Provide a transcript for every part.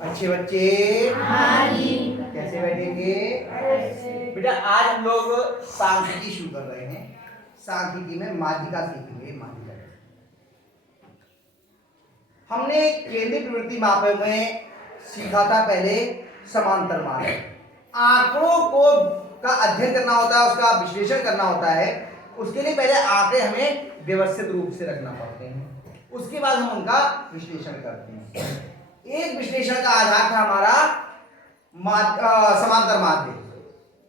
अच्छे बच्चे कैसे बैठेंगे बेटा? आज हम लोग सांख्यिकी शुरू कर रहे हैं। सांख्यिकी में माध्यिका सीखेंगे। माध्यिका हमने केंद्रीय प्रवृत्ति मापे में सीखा था पहले समांतर माप। आंकड़ों को का अध्ययन करना होता है, उसका विश्लेषण करना होता है। उसके लिए पहले आंकड़े हमें व्यवस्थित रूप से रखना पड़ते हैं, उसके बाद हम उनका विश्लेषण करते हैं। एक विश्लेषण का आधार था हमारा समांतर माध्य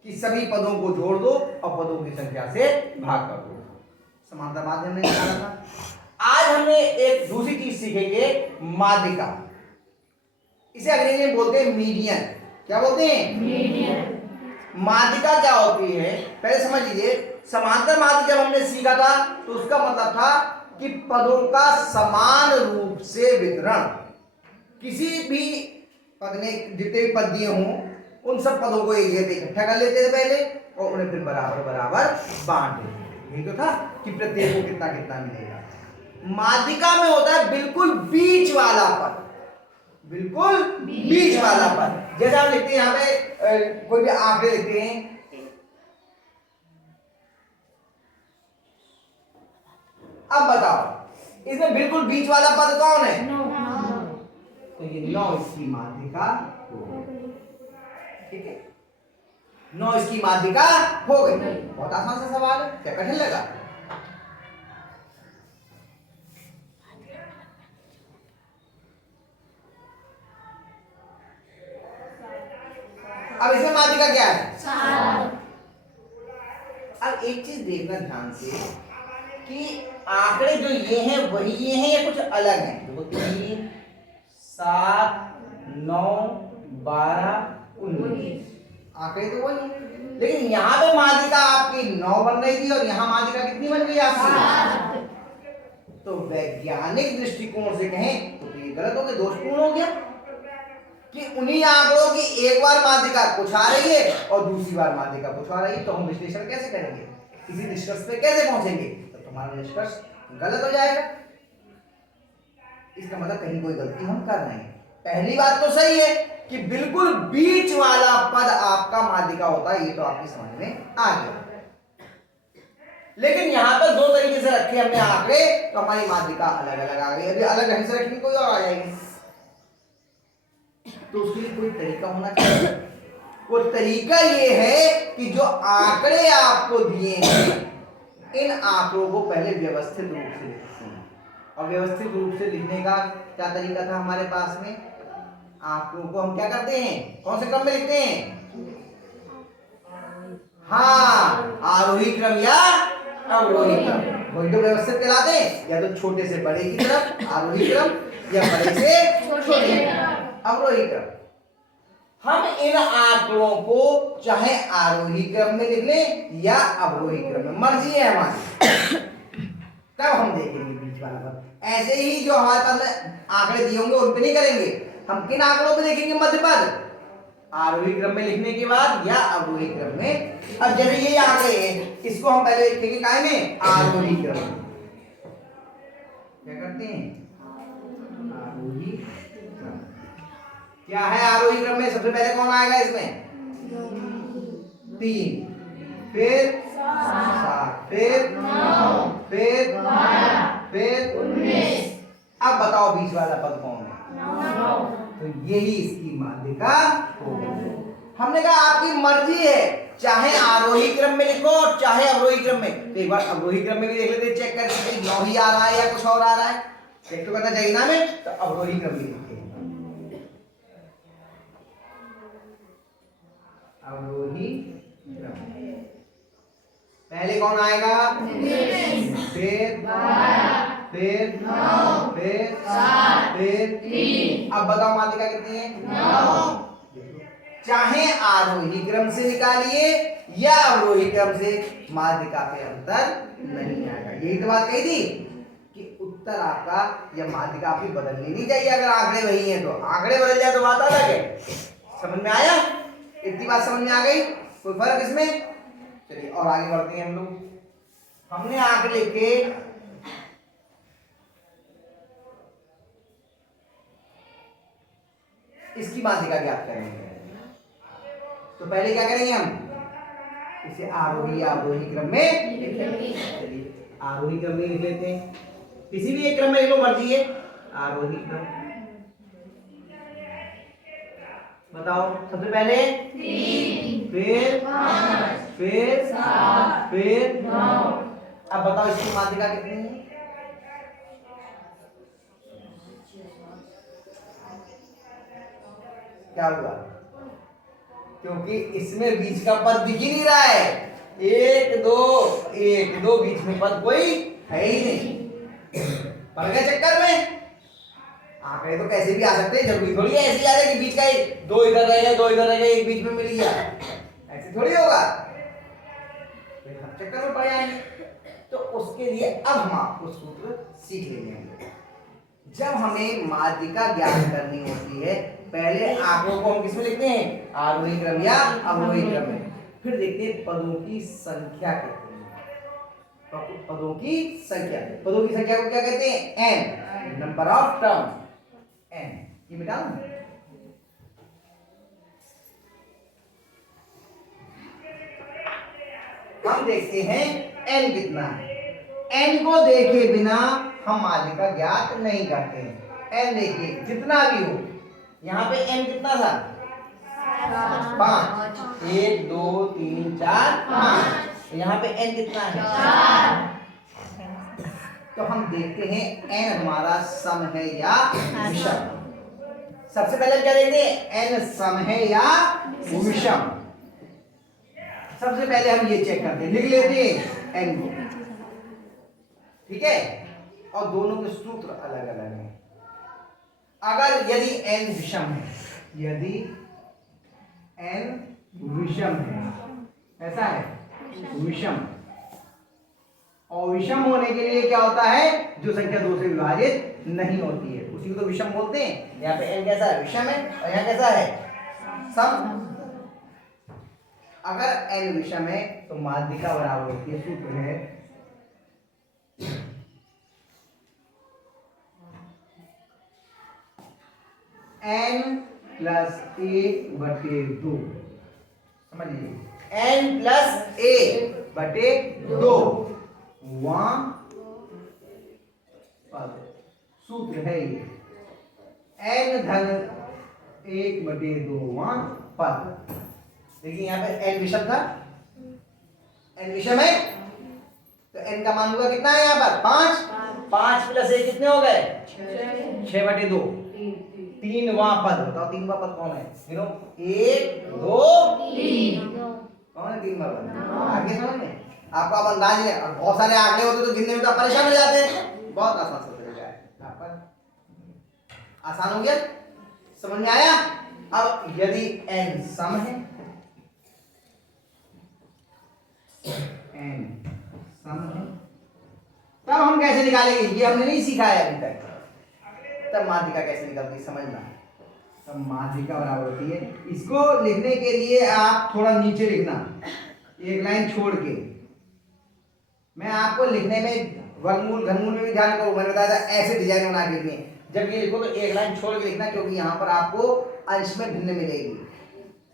कि सभी पदों को जोड़ दो और पदों की संख्या से भाग कर दो। समांतर माध्य हमने निकाला था। आज हमने एक दूसरी चीज सीखेंगे, माध्यिका। इसे अंग्रेजी में बोलते हैं मीडियन। क्या बोलते हैं? मीडियन। माध्यिका क्या होती है पहले समझ लीजिए। समांतर माध्य जब हमने सीखा था तो उसका मतलब था कि पदों का समान रूप से वितरण। किसी भी पद में जितने भी पद दिए हों उन सब पदों को एक जगह इकट्ठा कर लेते थे पहले और उन्हें फिर बराबर बराबर बांट देते। यही तो था कि प्रत्येक को कितना कितना मिलेगा। माध्यिका में होता है बिल्कुल बीच वाला पद, बिल्कुल बीच वाला पद। जैसे हम लिखते हैं यहाँ पे कोई भी आंकड़े लिखते हैं, अब बताओ इसमें बिल्कुल बीच वाला पद कौन है? तो ये 9 इसकी माध्यिका हो गई। ठीक है, 9 इसकी माध्यिका हो गई। बहुत आसान सा सवाल है, क्या कठिन लगा? अब इसमें माध्यिका क्या है? 7। अब एक चीज देखना ध्यान से कि आंकड़े जो ये हैं वही ये हैं या कुछ अलग हैं? देखो 3 7 9 12 19 आंकड़े तो वही है, लेकिन यहाँ पे माध्यिका आपकी 9 बन रही थी और यहाँ माध्यिका कितनी बन गई आपकी? तो वैज्ञानिक दृष्टिकोण से कहें तो ये गलत हो गया, दोषपूर्ण हो गया कि उन्हीं आंकड़ों की एक बार माध्यिका कुछ आ रही है और दूसरी बार माध्यिका कुछ आ रही है। तो हम विश्लेषण कैसे करेंगे, किसी निष्कर्ष पे कैसे पहुंचेंगे? तो तुम्हारा निष्कर्ष गलत हो जाएगा। इसका मतलब कहीं कोई गलती हम कर रहे हैं। पहली बात तो सही है कि बिल्कुल बीच वाला पद आपका माध्यिका होता है, ये तो आपकी समझ में आ गया। लेकिन यहां पर दो तरीके से रखे हमने आंकड़े तो हमारी माध्यिका अलग अलग आ गई। यदि अलग ढंग से रखनी कोई और आ जाएगी, तो उसके लिए कोई तरीका होना चाहिए। वो तरीका ये है कि जो आंकड़े आपको दिए हैं इन आंकड़ों को पहले व्यवस्थित रूप से लिखते हैं। और व्यवस्थित रूप से लिखने का क्या तरीका था हमारे पास में? आंकड़ों को हम क्या करते हैं, कौन से क्रम में लिखते हैं? हाँ, आरोही क्रम या अवरोही क्रम। वही तो व्यवस्थित कहलाते हैं, या तो छोटे से बड़े की तरफ आरोही क्रम या बड़े से छोटे अवरोही क्रम। हम इन आंकड़ों को चाहे आरोही क्रम में लिख लें या अवरोही क्रम में, मर्जी है हमारी। तब हम देखेंगे बीच वाला पद। ऐसे ही जो हमारे पास आंकड़े दिए होंगे उन पे नहीं करेंगे। हम किन आंकड़ों पे देखेंगे मध्य पद? आरोही क्रम में लिखने के बाद या अवरोही क्रम में। अब जैसे ये आंकड़े हैं इसको हम पहले लिखेंगे काय में? आरोही क्रम में। क्या करते हैं? आरोही क्रम। क्या है आरोही क्रम में? सबसे पहले कौन आएगा इसमें? 3, फिर 7, फिर 9, फिर 12, फिर 19। अब बताओ बीच वाला पद कौन है? तो यही इसकी माध्यिका होगी। हमने कहा आपकी मर्जी है, चाहे आरोही क्रम में लिखो चाहे अवरोही क्रम में। तो एक बार अवरोही क्रम में भी देख लेते, चेक करके 9 ही आ रहा है या कुछ और आ रहा है, चेक तो करना चाहिए ना हमें। तो अवरोही क्रम में लिखते हैं, अवरोही क्रम। पहले कौन आएगा? फिर 12, फिर 9, फिर 7, फिर 3। अब बताओ माध्यिका कितनी है? 9। चाहे आरोही क्रम से निकालिए या अवरोही क्रम से, माध्यिका पे अंतर नहीं आएगा। यही तो बात कही थी कि उत्तर आपका या माध्यिका आपकी बदलनी नहीं चाहिए। अगर आंकड़े वही हैं तो आंकड़े बदल जाए तो बात अलग है। समझ में आया? इतनी बात समझ में आ गई? कोई फर्क इसमें? चलिए और आगे बढ़ते हैं हम लोग। हमने आंकड़े लिखे इसकी माध्यिका ज्ञात करेंगे। तो पहले क्या करेंगे हम, इसे आरोही अवरोही क्रम में लिखेंगे। चलिए आरोही क्रम में लिख लेते हैं, किसी भी एक क्रम में लिख लो, मर्जी है। आरोही क्रम, बताओ सबसे पहले 3, फिर 5, फिर 7, फिर 9। अब बताओ इसकी माध्यिका कितनी है? क्या हुआ? क्योंकि इसमें बीच का पद दिख ही नहीं रहा है। 1 2 1 2 बीच में पद कोई है ही नहीं। पड़ गए चक्कर में। आंकड़े तो कैसे भी आ सकते हैं, जरूरी थोड़ी है ऐसे आ रहे कि बीच का 2 इधर रहेगा 2 इधर रहेगा, एक बीच में मिल गया, ऐसे थोड़ी होगा, चक्कर में पड़ जाएंगे। तो उसके लिए अब हम आपको सूत्र सीख लेंगे। जब हमें माध्यिका ज्ञात करनी होती है, पहले आंकड़ों को हम किसमें लिखते हैं, आरोही क्रम या अवरोही क्रम में। फिर देखते हैं पदों की संख्या कितनी है। पदों की संख्या, पदों की संख्या को क्या कहते हैं, n, number of term, n। ये मिटा दूं? हम देखते हैं n कितना है। n को देखे बिना हम माध्यिका ज्ञात नहीं करते हैं। n देखिए जितना भी हो, यहाँ पे n कितना था, 5, 1 2 3 4 5। यहाँ पे n कितना है, 4। तो हम देखते हैं n हमारा सम है या विषम। सबसे पहले क्या देखते हैं, n सम है या विषम। सबसे पहले हम ये चेक करते हैं, लिख लेते हैं n को, ठीक है। और दोनों के सूत्र अलग अलग हैं। अगर यदि n विषम है, यदि n विषम है, ऐसा है विषम, और विषम होने के लिए क्या होता है, जो संख्या 2 से विभाजित नहीं होती है उसी को तो विषम बोलते हैं। यहाँ पे n कैसा है, विषम है, और यहाँ कैसा है, सम। अगर n विषम है तो माध्यिका बराबर होती है, सूत्र है n प्लस 1/2। समझिए, n प्लस 1/2 वहां पद। सूत्र है ये, n धन 1/2 वहां पद। देखिए यहाँ पे n विषम था, n विषम है तो n का मान होगा कितना है, यहाँ पर 5। 5 प्लस 1 कितने हो गए, 6/2। 3 वहां पद। बताओ 3 वां पद कौन है, गिनो, 1 2 3। कौन है 3 वां पद, आगे समझ में आपको अब अंदाज है। और बहुत सारे आंकड़े होते तो गिनने में तो परेशान हो जाते हैं, बहुत आसान से हो जाए। यहाँ पर आसान हो गया, समझ में आया। अब यदि n सम है, n सम है, तब हम कैसे निकालेंगे, ये हमने नहीं सीखा है अभी तक। तब माध्यिका कैसे निकलती है समझना। तब माध्यिका बराबर होती है, इसको लिखने के लिए आप थोड़ा नीचे लिखना, एक लाइन छोड़ के। मैं आपको लिखने में वर्गमूल घनमूल में भी ध्यान करो, मैंने बताया था ऐसे डिजाइन बना के लिखने। जब ये लिखो तो एक लाइन छोड़ के लिखना, क्योंकि यहाँ पर आपको अंश में भिन्न मिलेगी।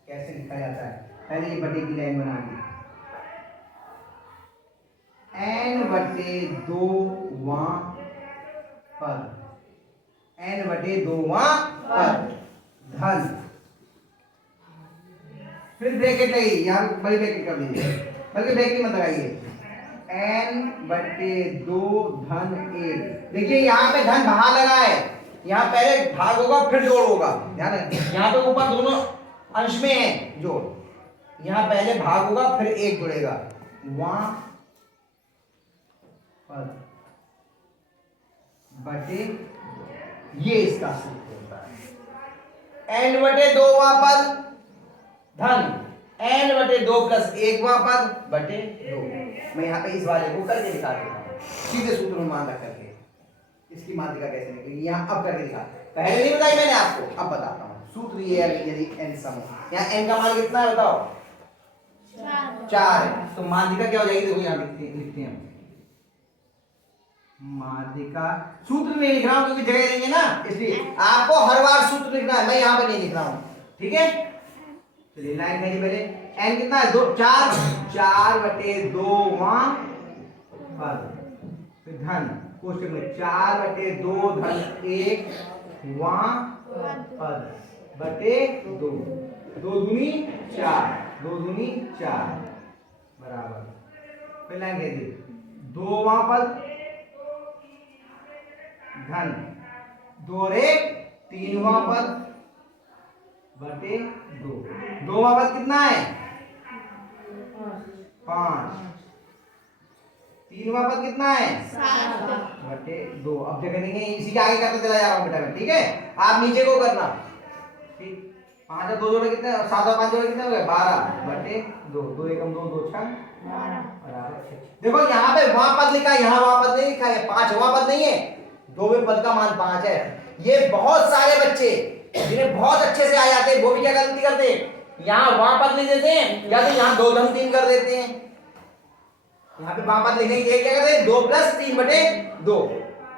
कैसे लिखा जाता है, पहले ये बटे की लाइन बना दी, n/2 वां पद, n/2 वां पद धन, फिर ब्रैकेट लगी, यहाँ बड़ी ब्रैकेट कर दीजिए, बल्कि ब्रैकेट मत लगाइए, n/2 धन 1। देखिए यहाँ पे धन बाहर लगा है, यहाँ पहले भाग होगा फिर जोड़ होगा, ध्यान है। यहाँ पे ऊपर दोनों अंश में है जोड़, यहाँ पहले भाग होगा फिर 1 जुड़ेगा, वहां पद बटे, ये इसका सूत्र होता है। n/2 वां पद धन n/2 प्लस 1 वां पद बटे 2। मैं यहाँ पे इस वाले को करके दिखा देता हूँ, सीधे सूत्र में मान रख करके। इसकी माध्यिका कैसे निकलेगी, यहाँ अब करके दिखा, पहले नहीं बताई मैंने आपको, अब बताता हूँ। सूत्र ये है, यदि n सम हो, यहाँ n का मान कितना है बताओ, 4 है, तो माध्यिका क्या हो जाएगी, देखो यहाँ लिखते हैं, माध्यिका सूत्र नहीं लिख रहा हूं क्योंकि जगह देंगे ना, इसलिए आपको हर बार सूत्र लिखना है, मैं यहाँ पर नहीं लिख रहा हूं, ठीक है। चलिए लाइन करिए पहले। एन कितना है? 2 4 4/2 वहां पद, फिर धन कोष्टक में 4/2 धन 1 वहां पद बटे 2, 2 दूनी 4, 2 दूनी 4 बराबर। फिर लाइन कह दी 2 वहां पद धन 2 और 1 3 वहां पद बटे 2, 2 वहां पद कितना है? 5, 3 वहां पद कितना है? 7 बटे 2। अब जगह देंगे, इसी के आगे करते चला जा रहा हूं बेटा मैं, ठीक है। आप नीचे को करना, ठीक। 5 और 2 जोड़े कितने? 7 और 5 जोड़े कितने हो गए? 12 बटे 2, 2 एकम 2, 2 छक 12। देखो यहाँ पे वहां पद लिखा है, यहाँ वहां पद नहीं लिखा है, 5 वहां पद नहीं है, 2वें पद का मान 5 है। ये बहुत सारे बच्चे जिन्हें बहुत अच्छे से आ जाते हैं वो भी क्या गलती करते हैं, यहाँ वहां पद लिख देते हैं, या तो यहाँ 2 धन 3 कर देते हैं। यहाँ पे वहां पद लिखने के क्या करते हैं? 2 + 3/2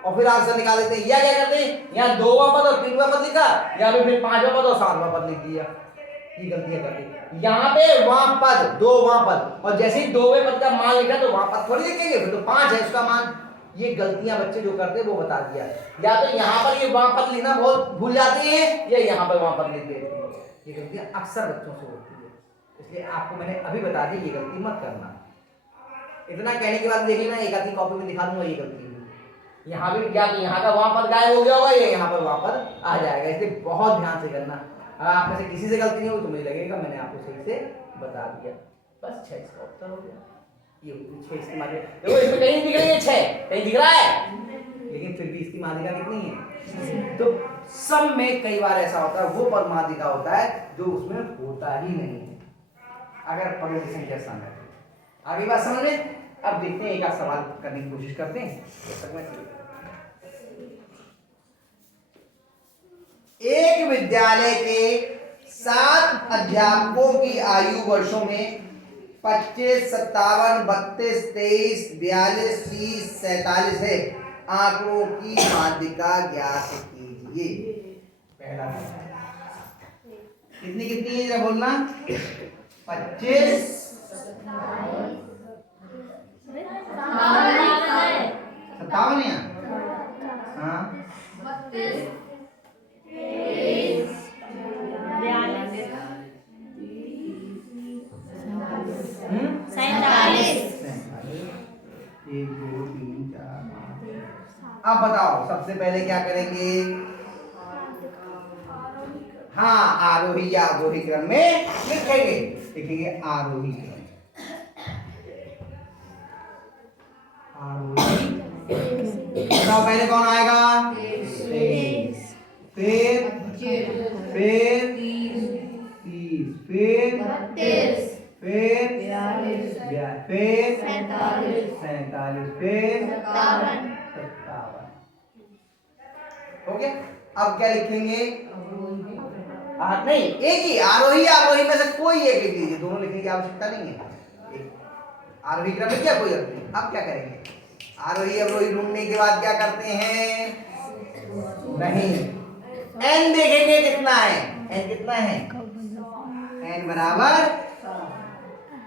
और फिर आंसर निकाल देते हैं। या क्या करते हैं, यहाँ 2वां पद और 3वां पद लिखा, या फिर 5वां पद और 7वां पद लिख दिया। ये गलतियां करते हैं। यहाँ पे वहां पद 2 वहां पद, और जैसे ही 2वें पद का मान लिखा तो वहां पद थोड़ी लिखेंगे, फिर तो 5 है उसका मान। ये गलतियां बच्चे जो करते हैं वो बता दिया। या तो यहाँ पर ये वहां पद लिखना बहुत भूल जाते हैं, या यहाँ पर वहां पद लिख देते हैं। ये गलतियां अक्सर बच्चों से होती है, इसलिए आपको मैंने अभी बता दी ये गलती मत करना। इतना कहने के बाद देख लेना, एक आधी कॉपी में दिखा दूंगा ये गलती हुई। यहाँ भी क्या, तो यहाँ का वहां पद गायब हो गया होगा, ये यहाँ पर वहां पद आ जाएगा, इसलिए बहुत ध्यान से करना। अगर आप में से किसी से गलती नहीं हो तो मुझे लगेगा मैंने आपको सही से बता दिया। बस 6 इसका उत्तर हो गया। ये 6 इसकी माध्यिका, देखो इसमें कहीं दिख रही है 6, कहीं दिख रहा है, लेकिन फिर भी इसकी माध्यिका कितनी है? तो सब में कई बार ऐसा होता है वो पद माध्यिका होता है जो उसमें होता ही नहीं है, अगर पदों की संख्या सम है। आगे बात समझ में? अब देखते हैं, एक आध सवाल करने की कोशिश करते हैं। एक विद्यालय के 7 अध्यापकों की आयु वर्षों में 25, 57, 32, 23, 42, 30, 47 है। आंकड़ों की माध्यिका ज्ञात कीजिए। पहला कितनी कितनी है बोलना? 25, 57 है, हाँ 32, 23, 42, 47। 1 2 3 4 5। अब बताओ सबसे पहले क्या करेंगे? हाँ, आरोही या अवरोही क्रम में लिखेंगे, लिखेंगे आरोही क्रम। बताओ पहले कौन आएगा? 23, फिर 30, फिर 32, फिर 42, फिर 47, फिर 57। हो गया। अब क्या लिखेंगे? नहीं, एक ही आरोही आरोही में से कोई एक लिख लीजिए, दोनों लिखने की आवश्यकता नहीं है। आरोही क्रम में क्या कोई अर्थ नहीं। अब क्या करेंगे? आरोही अवरोही ढूंढने के बाद क्या करते हैं? नहीं, n देखेंगे कितना है। n कितना है? n बराबर,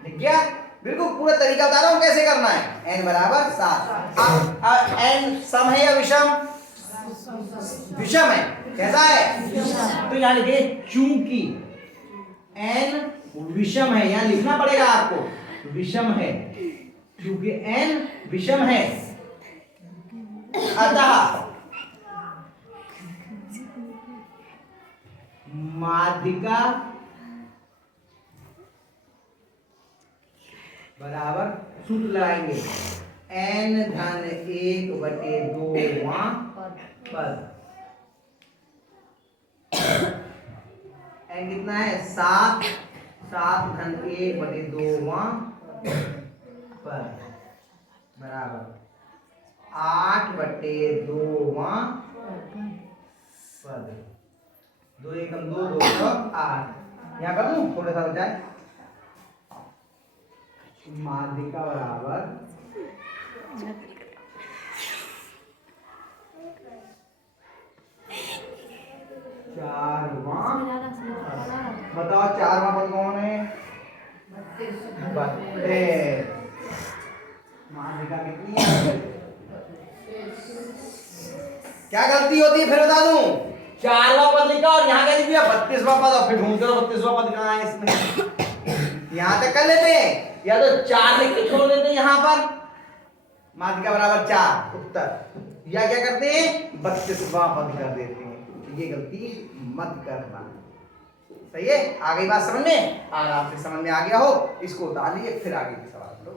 लिख गया? बिल्कुल पूरा तरीका बता रहा हूं कैसे करना है। n बराबर 7। अब n सम है या विषम? विषम है। कैसा है? तो यहां लिखिए चूंकि n विषम है, यहां लिखना पड़ेगा आपको विषम है, क्योंकि n विषम है, अतः माध्यिका बराबर, सूत्र लगाएंगे n धन 1/2 पद। n कितना है? 7, 7 धन 1/2 पद बराबर 8/2 पद। 2 एकम 2, 2 8। यहाँ कर दूं थोड़ा सा बचाए। माध्यिका बराबर 4वां। बताओ 4वां पद कौन है? 32। माध्यिका कितनी है? क्या गलती होती है फिर बता दूं? 4वां पद लिखा और यहाँ क्या लिख दिया? 32वां पद। और फिर ढूंढते रहो 32वां पद कहाँ है इसमें। यहाँ तक कर लेते हैं, या तो 4 लिख के छोड़ देते हैं यहाँ पर, माध्यिका बराबर 4 उत्तर, या क्या करते हैं 32वां पद कर देते हैं। ये गलती मत करना। सही है? आ गई बात समझ में? अगर आपसे समझ में आ गया हो इसको उतार लीजिए, फिर आगे की सवाल लो।